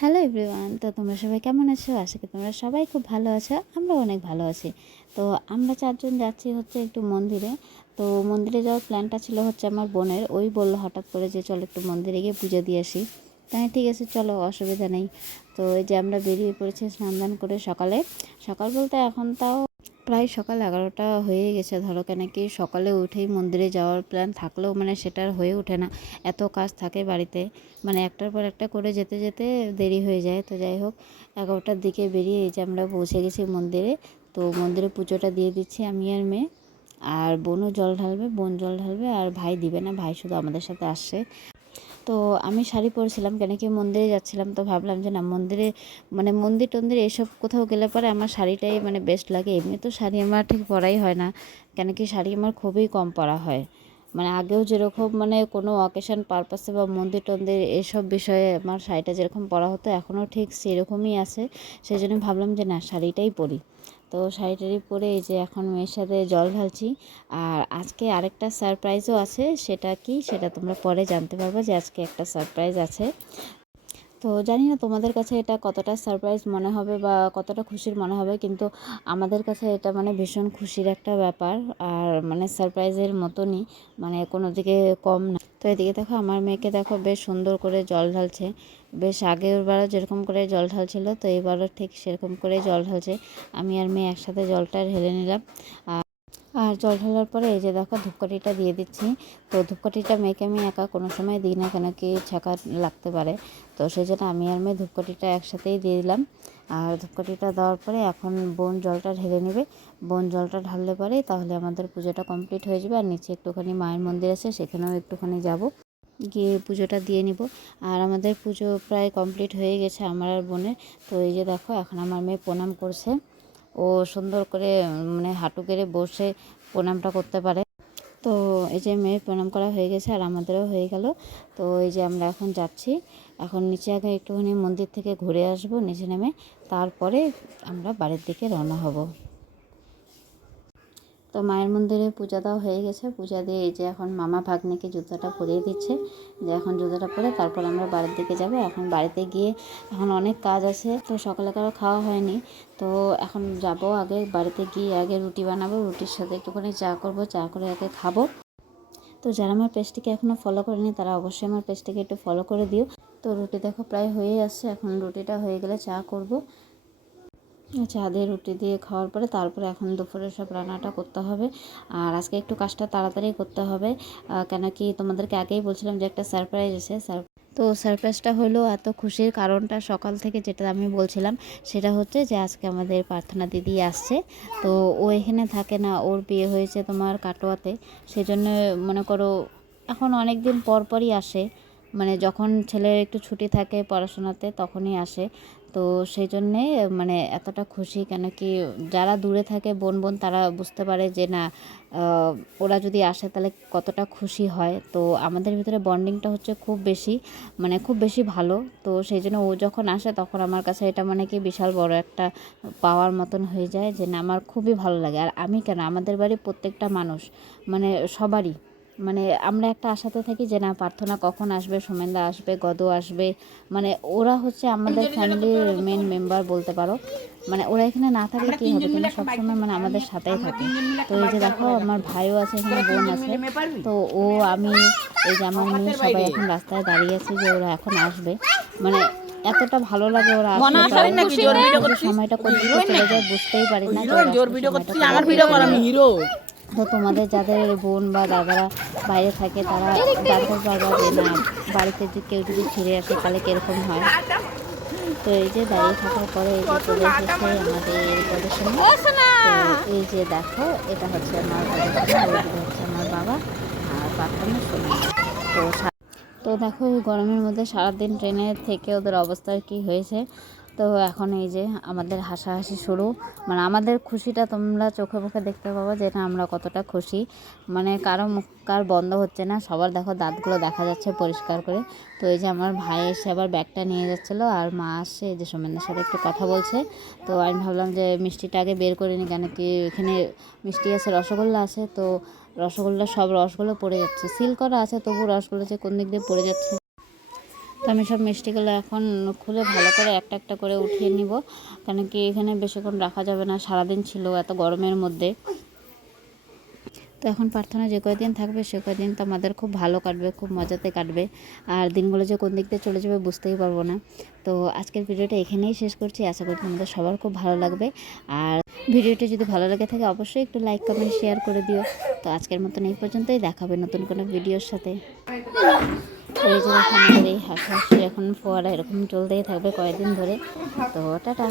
Hello everyone, তো তোমরা সবাই কেমন আছো? আশা করি তোমরা সবাই খুব ভালো আছো। আমরা অনেক ভালো আছি। তো আমরা চারজন যাচ্ছি হচ্ছে একটু মন্দিরে। তো মন্দিরে যাওয়ার প্ল্যানটা ছিল হচ্ছে আমার বোনের। ওই বললো হঠাৎ করে যে চলো একটু মন্দিরে গিয়ে পুজো দিয়ে আসি। তাই ঠিক আছে, চলো, অসুবিধা নেই। তো এই যে আমরা বেরিয়ে পড়েছি স্নান দান করে সকালে। সকাল বলতে এখন তাও প্রায় সকাল 11টা হয়ে গেছে ধরো, কেন কি সকালে উঠেই মন্দিরে যাওয়ার প্ল্যান থাকলেও মানে সেটা আর হয়ে ওঠে না। এত কাজ থাকে বাড়িতে, মানে একটার পর একটা করে যেতে যেতে দেরি হয়ে যায়। তো যাই হোক, 11টার দিকে বেরিয়ে এই যে আমরা পৌঁছে গেছি মন্দিরে। তো মন্দিরে পুজোটা দিয়ে দিচ্ছি আমি আর মেয়ে। আর বোনও জল ঢালবে, বোন জল ঢালবে, আর ভাই দিবে না, ভাই শুধু আমাদের সাথে আসছে। তো আমি শাড়ি পরেছিলাম, কেন কি মন্দিরে যাচ্ছিলাম, তো ভাবলাম যে না, মন্দিরে মানে মন্দির টন্দির এইসব কোথাও গেলে পরে আমার শাড়িটাই মানে বেস্ট লাগে। এমনি তো শাড়ি আমার ঠিক পরাই হয় না, কেন কি শাড়ি আমার খুবই কম পরা হয়। মানে আগেও যেরকম মানে কোনো অকেশন পারপাসে বা মন্দির টন্দির এসব বিষয়ে আমার শাড়িটা যেরকম পরা হতো, এখনও ঠিক সেরকমই আছে। সেই জন্য ভাবলাম যে না, শাড়িটাই পরি। তো শাড়ি টাড়ি পরে এই যে এখন মেয়ের সাথে জল ঢালছি। আর আজকে আরেকটা সারপ্রাইজও আছে, সেটা কি সেটা তোমরা পরে জানতে পারবে যে আজকে একটা সারপ্রাইজ আছে। তো জানি না তোমাদের কাছে এটা কতটা সারপ্রাইজ মনে হবে বা কতটা খুশির মনে হবে, কিন্তু আমাদের কাছে এটা মানে ভীষণ খুশির একটা ব্যাপার। আর মানে সারপ্রাইজের মতনই, মানে কোনো দিকে কম না। তো এদিকে দেখো আমার মেয়েকে দেখো বেশ সুন্দর করে জল ঢালছে। বেশ আগেরবারও যেরকম করে জল ঢালছিল, তো এবারও ঠিক সেরকম করে জল ঢালছে। আমি আর মেয়ে একসাথে জলটা ঢেলে নিলাম। আর জল ঢালার পরে এই যে দেখো ধূপকাঠিটা দিয়ে দিচ্ছি। তো ধূপকাঠিটা মেয়েকে আমি একা কোনো সময় দিই না, কেন কি ছাকা লাগতে পারে। তো সেই জন্য আমি আর মেয়ে ধূপকাঠিটা একসাথেই দিয়ে দিলাম। আর ধূপকাঠিটা দেওয়ার পরে এখন বোন জলটা ঢেলে নেবে। বোন জলটা ঢাললে পরে তাহলে আমাদের পুজোটা কমপ্লিট হয়ে যাবে। আর নিচে একটুখানি মায়ের মন্দির আছে, সেখানেও একটুখানি যাব, গিয়ে পুজোটা দিয়ে নিব। আর আমাদের পুজো প্রায় কমপ্লিট হয়ে গেছে আমার আর বোনের। তো এই যে দেখো এখন আমার মেয়ে প্রণাম করছে। ও সুন্দর করে মানে হাঁটু গেড়ে বসে প্রণামটা করতে পারে। তো এই যে মেয়ের প্রণাম করা হয়ে গেছে আর আমাদেরও হয়ে গেল। তো এই যে আমরা এখন যাচ্ছি। এখন নিচে আগে একটুখানি মন্দির থেকে ঘুরে আসব নিচে নেমে, তারপরে আমরা বাড়ির দিকে রওনা হব। তো মায়ের মন্দিরে পূজা দেওয়া হয়ে গেছে। পূজা দিয়ে এই যে এখন মামা ভাগ্নিকে জুতোটা পরিয়ে দিচ্ছে, যে এখন জুতোটা পরে তারপর আমরা বাড়ির দিকে যাব। এখন বাড়িতে গিয়ে এখন অনেক কাজ আছে, তো সকালে কারো খাওয়া হয়নি। তো এখন যাব, আগে বাড়িতে গিয়ে আগে রুটি বানাবো, রুটির সাথে একটুখানি চা করব, চা করে আগে খাবো। তো যারা আমার পেজটিকে এখনও ফলো করেনি তারা অবশ্যই আমার পেজটিকে একটু ফলো করে দিও। তো রুটি দেখো প্রায় হয়ে আসছে, এখন রুটিটা হয়ে গেলে চা করব। চা দিয়ে রুটি দিয়ে খাওয়ার পরে তারপরে এখন দুপুরে সব রান্নাটা করতে হবে। আর আজকে একটু কাজটা তাড়াতাড়ি করতে হবে, কেন কি তোমাদেরকে আগেই বলছিলাম যে একটা সারপ্রাইজ আছে। তো সারপ্রাইজটা হলো এত খুশির কারণটা সকাল থেকে যেটা আমি বলছিলাম, সেটা হচ্ছে যে আজকে আমাদের প্রার্থনা দিদি আসছে। তো ও এখানে থাকে না, ওর বিয়ে হয়েছে তোমার কাটোয়াতে। সেজন্য মনে করো এখন অনেক দিন পর পরই আসে, মানে যখন ছেলের একটু ছুটি থাকে পড়াশোনাতে তখনই আসে। তো সেই জন্যে মানে এতটা খুশি, কেন কি যারা দূরে থাকে বোন বোন তারা বুঝতে পারে যে না, ওরা যদি আসে তাহলে কতটা খুশি হয়। তো আমাদের ভিতরে বন্ডিংটা হচ্ছে খুব বেশি, মানে খুব বেশি ভালো। তো সেই জন্য ও যখন আসে তখন আমার কাছে এটা মানে কি বিশাল বড় একটা পাওয়ার মতন হয়ে যায়, যে না আমার খুবই ভালো লাগে। আর আমি কেন, আমাদের বাড়ির প্রত্যেকটা মানুষ মানে সবারই, মানে আমরা একটা আশাতে থাকি যে না প্রার্থনা কখন আসবে, সোমেনদা আসবে, গদ আসবে। মানে ওরা হচ্ছে আমাদের ফ্যামিলির মেন মেম্বার বলতে পারো। মানে ওরা এখানে না থাকলে কী হবে, কিন্তু সবসময় মানে আমাদের সাথেই থাকে। তো এই যে দেখো আমার ভাইও আছে এখানে, বোন আছে। তো ও আমি এই যে আমার মেয়ে সবাই এখন রাস্তায় দাঁড়িয়ে আছে যে ওরা এখন আসবে। মানে এতটা ভালো লাগে ওরা আসলে পরে, সময়টা কোন দিকে চলে যায় বুঝতেই পারি না যে ওরা আসলে সময়টা কোন দিকে চলে যায়। তো তোমাদের যাদের বোন বা দাদারা বাইরে থাকে তারা জানতে পারবা যে না, বাড়িতে যে কেউ যদি ফিরে আসে তাহলে কীরকম হয়। তো এই যে দাঁড়িয়ে থাকার পরে এই যে চলে এসেছে আমাদের গবেষণা। তো এই যে দেখো এটা হচ্ছে আমার গবেষণা, ওইগুলো হচ্ছে আমার বাবা আর পাঠানো শোনা। তো তো দেখো এই গরমের মধ্যে সারাদিন ট্রেনে থেকে ওদের অবস্থা কী হয়েছে। তো এখন এই যে আমাদের হাসাহাসি শুরু, মানে আমাদের খুশিটা তোমরা চোখে মুখে দেখতে পাবো যে না আমরা কতটা খুশি। মানে কারো মুখ কার বন্ধ হচ্ছে না, সবার দেখো দাঁতগুলো দেখা যাচ্ছে পরিষ্কার করে। তো এই যে আমার ভাই এসে আবার ব্যাগটা নিয়ে যাচ্ছিলো, আর মা আসছে এই যে সোমেনদের সাথে একটু কথা বলছে। তো আমি ভাবলাম যে মিষ্টিটা আগে বের করে নিই, কেন কি এখানে মিষ্টি আছে, রসগোল্লা আছে। তো রসগোল্লা সব রসগুলো পড়ে যাচ্ছে, সিল করা আছে তবু রসগোল্লা যে কোন দিক দিয়ে পড়ে যাচ্ছে। তো আমি সব মিষ্টিগুলো এখন খুলে ভালো করে একটা একটা করে উঠিয়ে নিব, কারণ কি এখানে বেশিক্ষণ রাখা যাবে না, সারাদিন ছিল এত গরমের মধ্যে। তো এখন প্রার্থনা যে কয়দিন থাকবে সে কয়দিন তো আমাদের খুব ভালো কাটবে, খুব মজাতে কাটবে, আর দিনগুলো যে কোন দিক দিয়ে চলে যাবে বুঝতেই পারবো না। তো আজকের ভিডিওটা এখানেই শেষ করছি, আশা করি তোমাদের সবার খুব ভালো লাগবে। আর ভিডিওটি যদি ভালো লাগে থাকে অবশ্যই একটু লাইক কমেন্ট শেয়ার করে দিও। তো আজকের মতন এই পর্যন্তই, দেখাবে নতুন কোনো ভিডিওর সাথে। এই যে দেখো আমাদের এই হাঁসি এখন ফোয়ারা এরকম চলতেই থাকবে কয়েকদিন ধরে। তো টাটা।